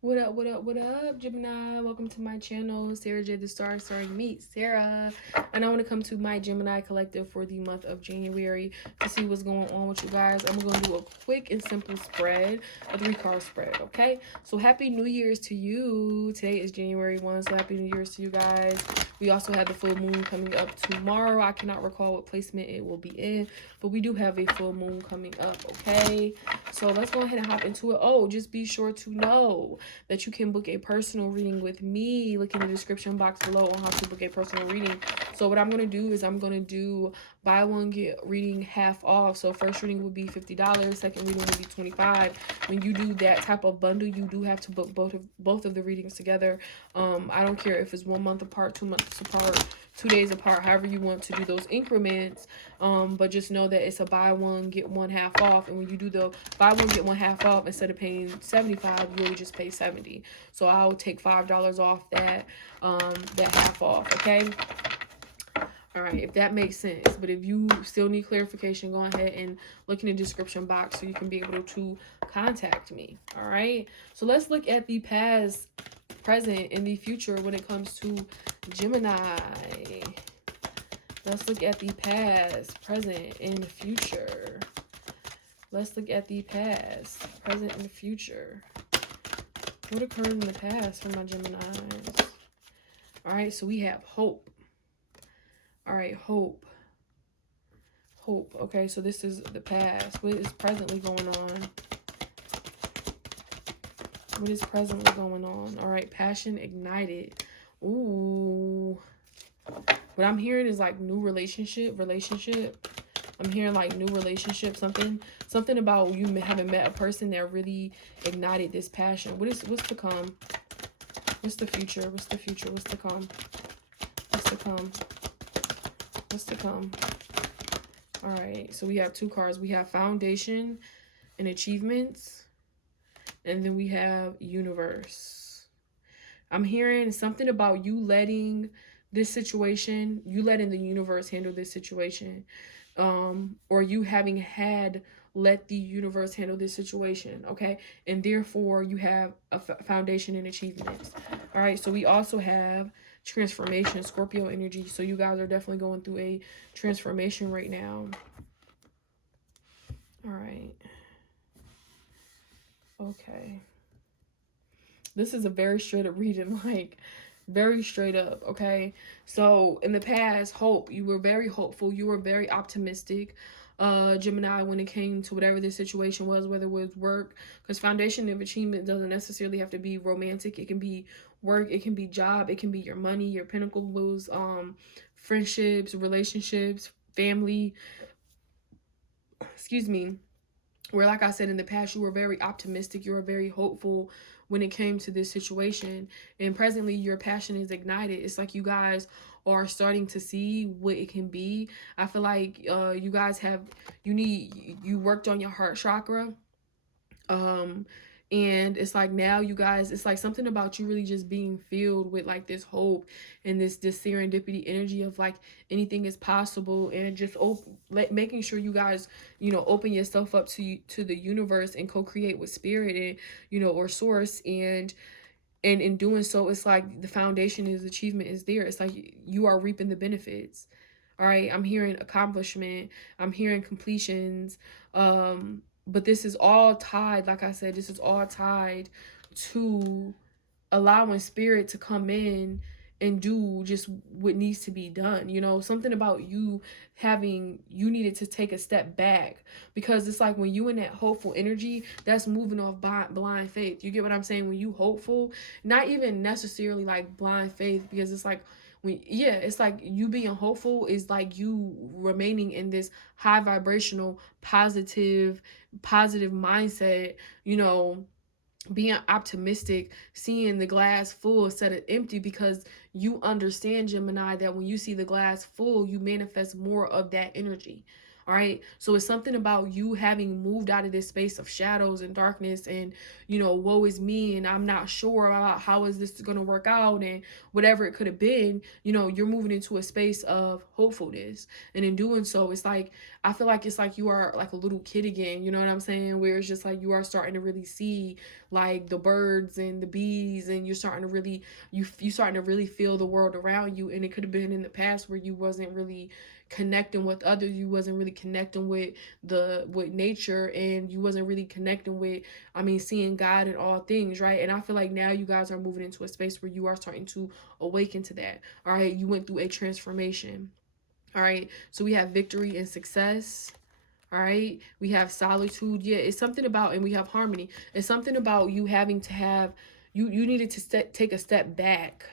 What up, what up, what up, Gemini? Welcome to my channel, Sarah J the Star, starring me, Sarah. And I want to come to my Gemini collective for the month of January to see what's going on with you guys. I'm going to do a quick and simple spread, a 3-card spread, okay? So happy New Year's to you. Today is January 1, so happy New Year's to you guys. We also have the full moon coming up tomorrow. I cannot recall what placement it will be in, but we do have a full moon coming up, okay? So let's go ahead and hop into it. Oh, just be sure to know that you can book a personal reading with me. Look in the description box below on how to book a personal reading. So what I'm going to do is I'm going to do buy one get reading half off. So first reading will be $50, second reading will be $25. When you do that type of bundle, you do have to book both of the readings together. I don't care if it's 1 month apart, 2 months apart, 2 days apart, however you want to do those increments. But just know that it's a buy one get one half off, and when you do the buy one get one half off, instead of paying $75, you will just pay $70. So I'll take $5 off that that half off, okay? All right, if that makes sense. But if you still need clarification, go ahead and look in the description box so you can be able to contact me. All right, so let's look at the past, present, and the future when it comes to Gemini. Let's look at the past, present, and the future. Let's look at the past, present, and the future. What occurred in the past for my Geminis? All right, so we have hope. All right, hope. Hope. Okay, so this is the past. What is presently going on? What is presently going on? All right, passion ignited. Ooh. What I'm hearing is like new relationship. I'm hearing like new relationship, something about you having met a person that really ignited this passion. What's to come? What's the future? What's the future? What's to come? What's to come? What's to come? All right, so we have 2 cards. We have foundation and achievements, and then we have universe. I'm hearing something about you letting this situation, you letting the universe handle this situation, or you having had let the universe handle this situation, okay? And therefore, you have a foundation and achievements. All right, so we also have transformation, Scorpio energy. So you guys are definitely going through a transformation right now. All right. Okay. This is a very straight up reading, like very straight up, okay? So in the past, hope, you were very hopeful, you were very optimistic, Gemini, when it came to whatever the situation was, whether it was work, because foundation of achievement doesn't necessarily have to be romantic. It can be work, it can be job, it can be your money, your pinnacles, friendships, relationships, family, excuse me, where, like I said, in the past, you were very optimistic, you were very hopeful when it came to this situation, and presently your passion is ignited. It's like you guys are starting to see what it can be. I feel like you guys have, you worked on your heart chakra, and it's like now you guys, it's like something about you really just being filled with like this hope and this serendipity energy of like anything is possible, and just making sure you guys, you know, open yourself up to the universe and co-create with spirit, and you know, or source, and in doing so, it's like the foundation is achievement is there. It's like you are reaping the benefits. All right, I'm hearing accomplishment, I'm hearing completions, but this is all tied, like I said, this is all tied to allowing spirit to come in and do just what needs to be done. You know, something about you having, you needed to take a step back, because it's like when you in that hopeful energy, that's moving off blind faith. You get what I'm saying? When you hopeful, not even necessarily like blind faith, because it's like yeah, it's like you being hopeful is like you remaining in this high vibrational positive mindset, you know, being optimistic, seeing the glass full instead of empty, because you understand, Gemini, that when you see the glass full, you manifest more of that energy. All right. So it's something about you having moved out of this space of shadows and darkness and, you know, woe is me and I'm not sure about how is this going to work out and whatever it could have been. You know, you're moving into a space of hopefulness. And in doing so, it's like, I feel like it's like you are like a little kid again. You know what I'm saying? Where it's just like you are starting to really see like the birds and the bees, and you're starting to really, you starting to really feel the world around you. And it could have been in the past where you wasn't really connecting with others, you wasn't really connecting with nature, and you wasn't really connecting with, I mean, seeing God in all things, right? And I feel like now you guys are moving into a space where you are starting to awaken to that. All right, you went through a transformation. All right, so we have victory and success. All right, we have solitude. Yeah, it's something about, and we have harmony. It's something about you having to have, you needed to take a step back.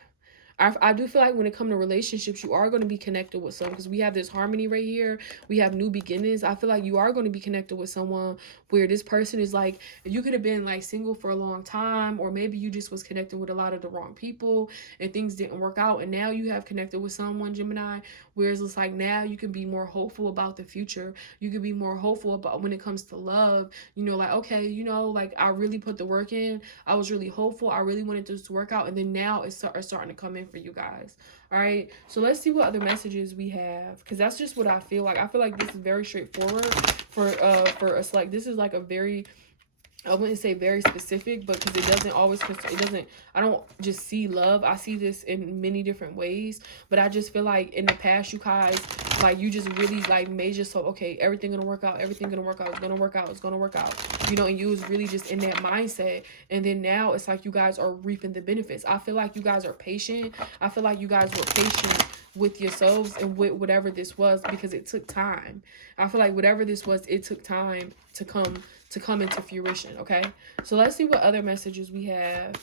I do feel like when it comes to relationships, you are going to be connected with someone, because we have this harmony right here. We have new beginnings. I feel like you are going to be connected with someone where this person is like, you could have been like single for a long time, or maybe you just was connected with a lot of the wrong people and things didn't work out. And now you have connected with someone, Gemini, whereas it's like now you can be more hopeful about the future. You can be more hopeful about when it comes to love, you know, like, okay, you know, like I really put the work in. I was really hopeful. I really wanted this to work out. And then now it's starting to come in for you guys. All right, so let's see what other messages we have, because that's just what I feel like. I feel like this is very straightforward for us. Like this is like a very, I wouldn't say very specific, but because it doesn't always, it doesn't, I don't just see love. I see this in many different ways, but I just feel like in the past, you guys, like you just really like made yourself, okay, everything gonna work out, everything gonna work out, it's gonna work out, it's gonna work out, you know, and you was really just in that mindset. And then now it's like you guys are reaping the benefits. I feel like you guys are patient. I feel like you guys were patient with yourselves and with whatever this was, because it took time. I feel like whatever this was, it took time to come into fruition. Okay, so let's see what other messages we have.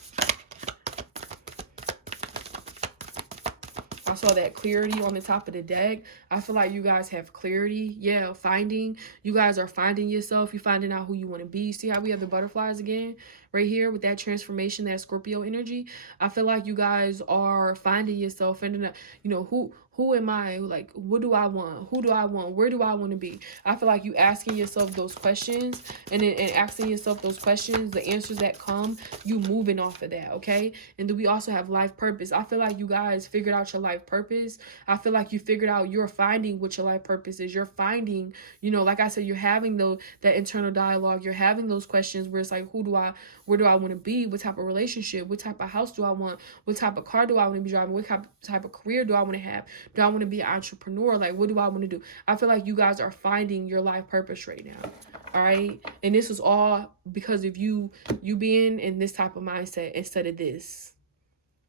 I saw that clarity on the top of the deck. I feel like you guys have clarity. Yeah, finding. You guys are finding yourself. You're finding out who you want to be. See how we have the butterflies again right here with that transformation, that Scorpio energy. I feel like you guys are finding yourself, finding out, you know, who am I? Like, what do I want? Who do I want? Where do I want to be? I feel like you asking yourself those questions, and then asking yourself those questions, the answers that come, you moving off of that, okay? And then we also have life purpose. I feel like you guys figured out your life purpose. I feel like you figured out, you're finding what your life purpose is. You're finding, you know, like I said, you're having that internal dialogue. You're having those questions where it's like, where do I want to be? What type of relationship? What type of house do I want? What type of car do I want to be driving? What type of career do I want to have? Do I want to be an entrepreneur? Like, what do I want to do? I feel like you guys are finding your life purpose right now. All right. And this is all because of you being in this type of mindset instead of this.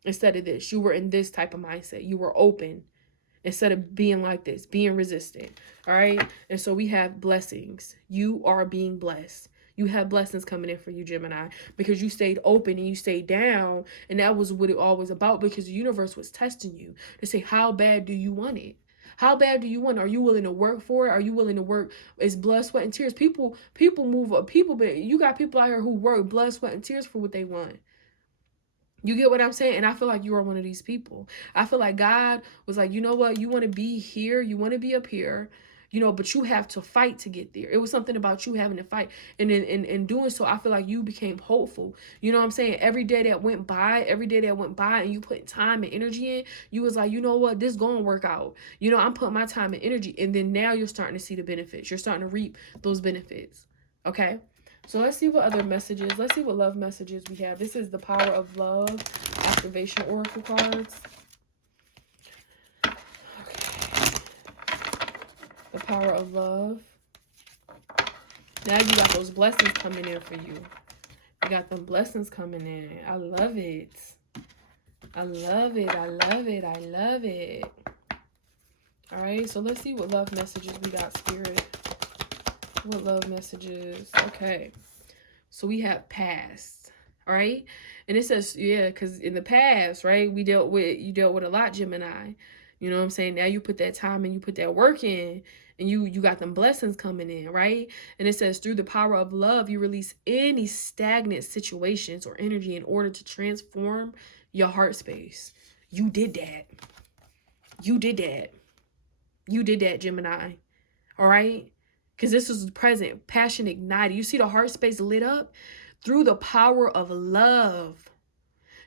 Instead of this, you were in this type of mindset. You were open instead of being like this, being resistant. All right. And so we have blessings. You are being blessed. You have blessings coming in for you, Gemini, because you stayed open and you stayed down. And that was what it all was about, because the universe was testing you to say, how bad do you want it? How bad do you want it? Are you willing to work for it? Are you willing to work? It's blood, sweat, and tears. People move up. You got people out here who work blood, sweat, and tears for what they want. You get what I'm saying? And I feel like you are one of these people. I feel like God was like, you know what? You want to be here. You want to be up here, you know, but you have to fight to get there. It was something about you having to fight. And in doing so, I feel like you became hopeful. You know what I'm saying? Every day that went by and you put time and energy in, you was like, you know what? This going to work out. You know, I'm putting my time and energy. And then now you're starting to see the benefits. You're starting to reap those benefits. Okay? So let's see what other messages, let's see what love messages we have. This is the Power of Love Activation Oracle cards. Okay. The Power of Love. Now you got those blessings coming in for you. You got them blessings coming in. I love it. I love it. I love it. I love it. All right, so let's see what love messages we got, Spirit. What love messages? Okay. So we have past. All right. And it says, yeah, because in the past, right, you dealt with a lot, Gemini. You know what I'm saying? Now you put that time and you put that work in, and you got them blessings coming in, right? And it says, through the power of love, you release any stagnant situations or energy in order to transform your heart space. You did that. You did that. You did that, Gemini. All right. because this is present, passion ignited. You see the heart space lit up through the power of love.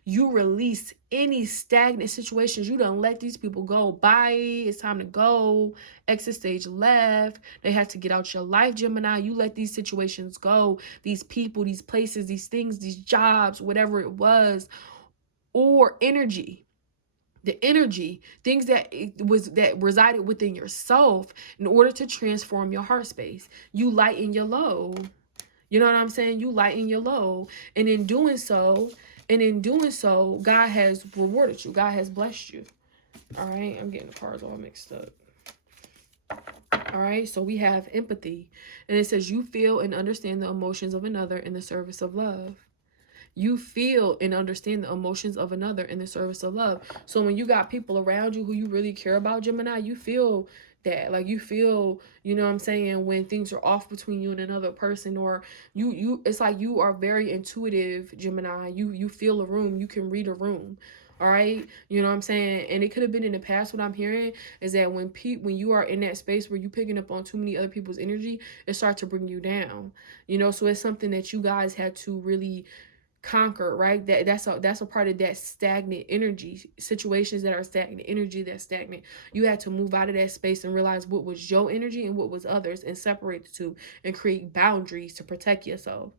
You release any stagnant situations. You don't let these people go. Bye. It's time to go. Exit stage left. They have to get out your life, Gemini. You let these situations go. These people, these places, these things, these jobs, whatever it was, or energy. The energy, things that resided within yourself in order to transform your heart space. You lighten your load. You know what I'm saying? You lighten your load. And in doing so, God has rewarded you. God has blessed you. All right. I'm getting the cards all mixed up. All right. So we have empathy. And it says you feel and understand the emotions of another in the service of love. You feel and understand the emotions of another in the service of love. So when you got people around you who you really care about, Gemini, you feel that. Like you feel, you know what I'm saying, when things are off between you and another person, or it's like you are very intuitive, Gemini. You feel a room, you can read a room. All right, you know what I'm saying? And it could have been in the past. What I'm hearing is that when you are in that space where you picking up on too many other people's energy, it starts to bring you down. You know, so it's something that you guys had to really conquer, right? That's a part of that stagnant energy. Situations that are stagnant, energy that's stagnant, you had to move out of that space and realize what was your energy and what was others, and separate the two and create boundaries to protect yourself.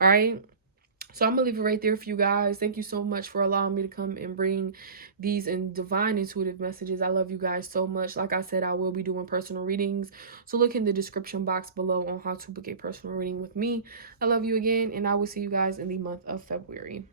All right, so I'm gonna leave it right there for you guys. Thank you so much for allowing me to come and bring these divine intuitive messages. I love you guys so much. Like I said, I will be doing personal readings, so look in the description box below on how to book a personal reading with me. I love you again, and I will see you guys in the month of February.